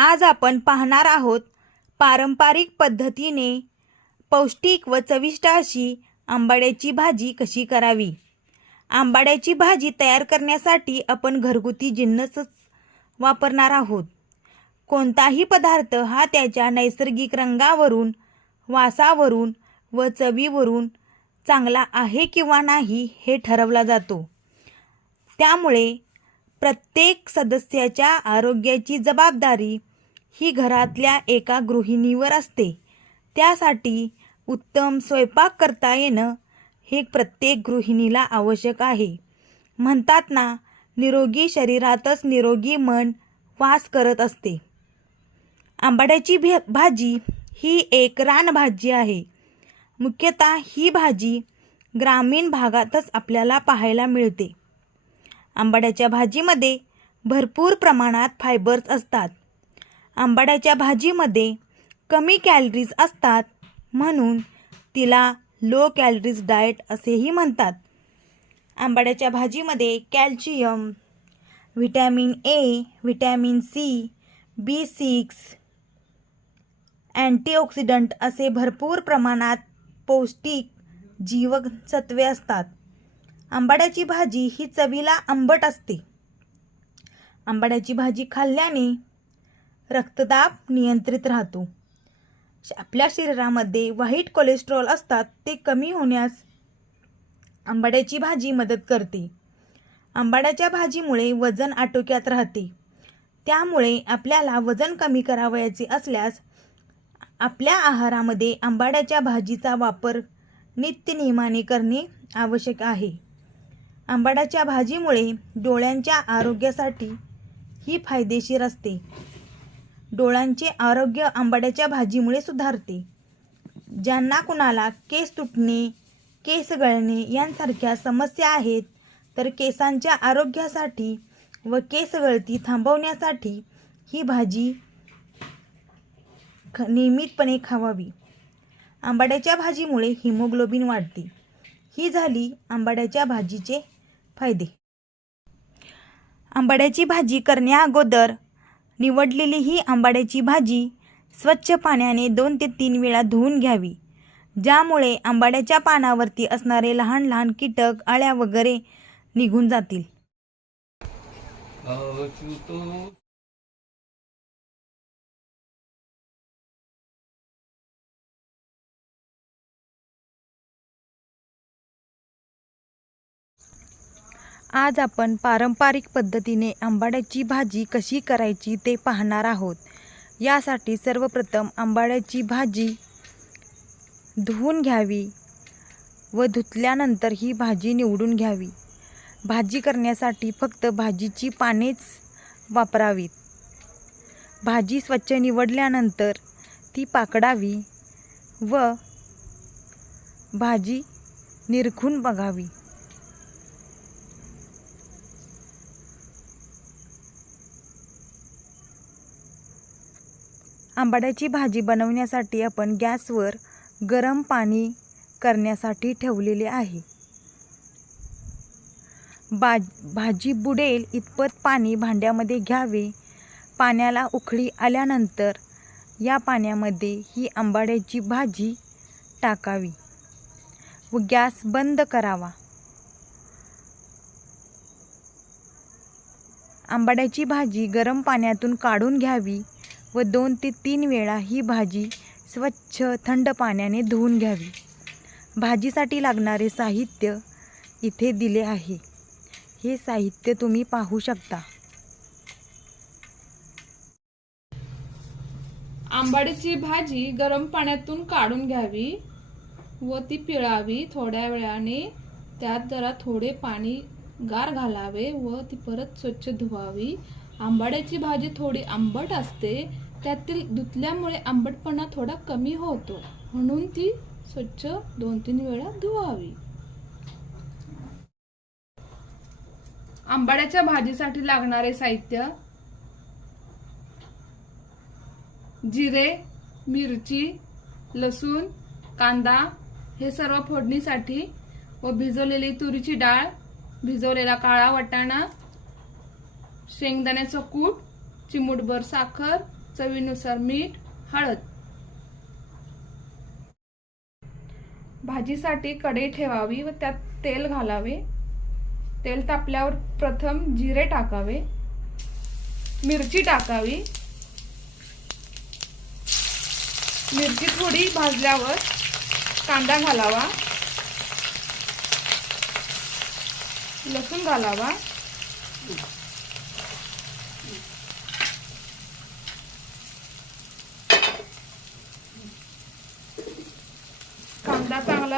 आज आपण पाहणार आहोत पारंपरिक पद्धतीने पौष्टिक व चविष्ट अशी आंबाड्याची भाजी कशी करावी? आंबाड्याची भाजी तयार करण्यासाठी आपण घरगुती जिन्नसच वापरणार आहोत. कोणताही पदार्थ हा त्याच्या नैसर्गिक रंगावरून वासावरून व चवीवरून चांगला आहे किंवा नाही हे ठरवला जातो. त्यामुळे प्रत्येक सदस्याच्या आरोग्याची जबाबदारी ही घरातल्या एका गृहिणीवर असते. त्यासाठी उत्तम स्वयंपाक करता येणं हे प्रत्येक गृहिणीला आवश्यक आहे. म्हणतात ना निरोगी शरीरातच निरोगी मन वास करत असते. आंबाड्याची भे भाजी ही एक रानभाजी आहे. मुख्यतः ही भाजी ग्रामीण भागातच आपल्याला पाहायला मिळते. आंबाड्याच्या भाजीमध्ये भरपूर प्रमाणात फायबर्स असतात. आंबाड्याच्या भाजीमध्ये कमी कॅलरीज असतात म्हणून तिला लो कॅलरीज डाएट असेही म्हणतात. आंबाड्याच्या भाजीमध्ये calcium vitamin A vitamin C B six antioxidant असे भरपूर प्रमाणात पौष्टिक जीवनसत्वे असतात. आंबाड्याची भाजी ही चवीला आंबट असते. आंबाड्याची भाजी खाल्ल्याने रक्तदाब नियंत्रित राहतो. आपल्या शरीरामध्ये वाईट कोलेस्ट्रॉल असतात ते कमी होण्यास आंबाड्याची भाजी मदत करते. आंबाड्याच्या भाजीमुळे वजन आटोक्यात राहते. त्यामुळे आपल्याला वजन कमी करावयाचे असल्यास आपल्या आहारामध्ये आंबाड्याच्या भाजीचा वापर नित्यनियमाने करणे आवश्यक आहे. आंबाड्याच्या भाजीमुळे डोळ्यांच्या आरोग्यासाठी ही फायदेशीर असते. डोळ्यांचे आरोग्य आंबाड्याच्या भाजीमुळे सुधारते. ज्यांना कुणाला केस तुटणे केस गळणे यांसारख्या समस्या आहेत तर केसांच्या आरोग्यासाठी व केस गळती थांबवण्यासाठी ही भाजी ख नियमितपणे खावावी. आंबाड्याच्या भाजीमुळे हिमोग्लोबिन वाढते. ही झाली आंबाड्याच्या भाजीचे फायदे. आंबाड्याची भाजी करण्या अगोदर निवडलेली ही आंबाड्याची भाजी स्वच्छ पाण्याने दोन ते तीन वेळा धुवून घ्यावी. ज्यामुळे आंबाड्याच्या पानावरती असणारे लहान लहान कीटक अळ्या वगैरे निघून जातील. आज आपण पारंपरिक पद्धतीने आंबाड्याची भाजी कशी करायची ते पाहणार आहोत. यासाठी सर्वप्रथम आंबाड्याची भाजी धुवून घ्यावी व धुतल्यानंतर ही भाजी निवडून घ्यावी. भाजी करण्यासाठी फक्त भाजीची पानेच वापरावीत. भाजी स्वच्छ निवडल्यानंतर ती पाकडावी व भाजी निरखून बघावी. आंबाड्याची भाजी बनवण्यासाठी आपण गॅसवर गरम पाणी करण्यासाठी ठेवलेले आहे. बा भाजी बुडेल इतपत पाणी भांड्यामध्ये घ्यावे. पाण्याला उकळी आल्यानंतर या पाण्यामध्ये ही आंबाड्याची भाजी टाकावी व गॅस बंद करावा. आंबाड्याची भाजी गरम पाण्यातून काढून घ्यावी. व दोन ते तीन वेळा ही भाजी स्वच्छ थंड पाण्याने धुवून घ्यावी. भाजीसाठी लागणारे साहित्य इथे दिले आहे. हे साहित्य तुम्ही पाहू शकता. आंबाडीची भाजी गरम पाण्यातून काढून घ्यावी व ती पिळावी थोड्या वेळाने. त्यात जरा थोडे पाणी गार घालावे व ती परत स्वच्छ धुवावी. आंबाड्याची भाजी थोडी आंबट असते त्यातील धुतल्यामुळे आंबटपणा थोडा कमी होतो. म्हणून ती स्वच्छ दोन तीन वेळा धुवावी. आंबाड्याच्या भाजीसाठी लागणारे साहित्य जिरे मिरची लसूण कांदा हे सर्व फोडणीसाठी व भिजवलेली तुरीची डाळ भिजवलेला काळा वाटाणा शेंगदाण्याचं कूट चिमूटभर साखर चवीनुसार मीठ हळद. भाजीसाठी कढई ठेवावी व त्यात तेल घालावे. तेल तापल्यावर प्रथम जिरे टाकावे. मिरची टाकावी. मिरची थोडी भाजल्यावर कांदा घालावा. लसूण घालावा.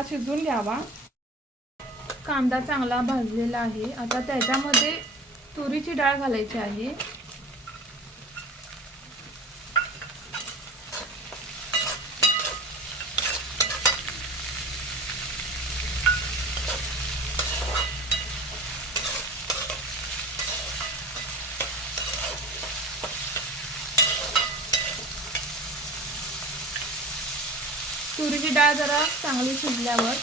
कांदा चांगला शिजून घ्यावा. कांदा चांगला भाजलेला आहे. आता त्याच्यामध्ये तुरीची डाळ घालायची आहे. तुरीची डाळ जरा चांगली शिजल्यावर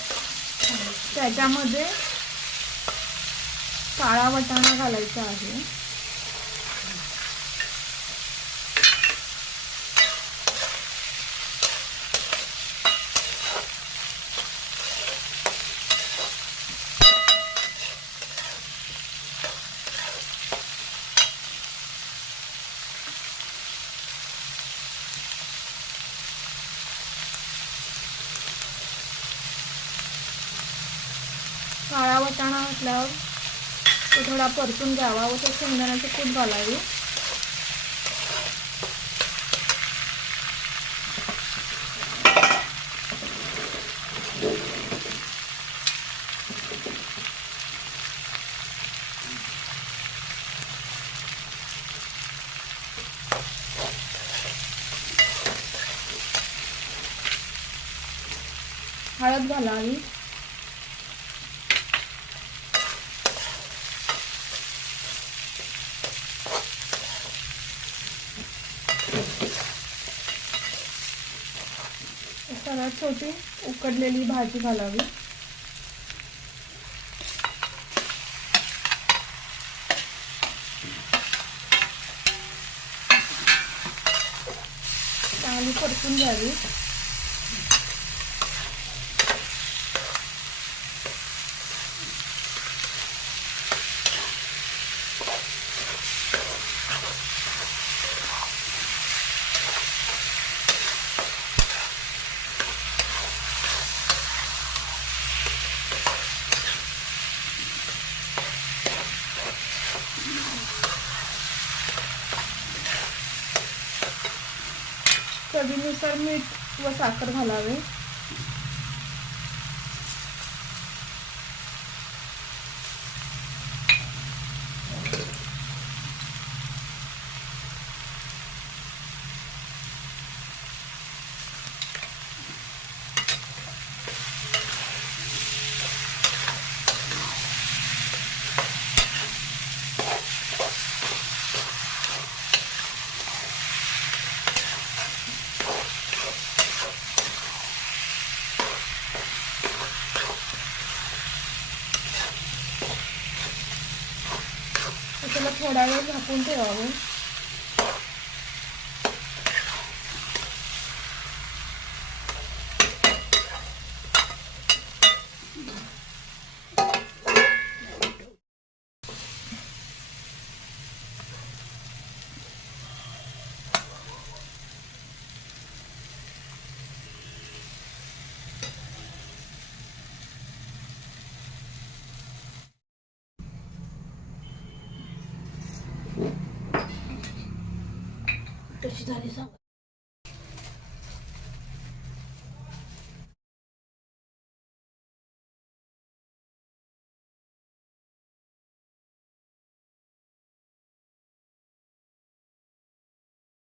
त्याच्यामध्ये काळा वटाणा घालायचा आहे. काळा वटाणा घातल्यावर तो थोडा परतून घ्यावा. व तो शेंगदाण्याचे कूट घालावी. हळद घालावी. सर्वात छोटी उकडलेली भाजी घालावी. चांगली परतून घ्यावी. चवीनुसार मीठ व साखर घालावे. त्याला थोडा वेळ झाकून ठेवावं. कशी झाली सांग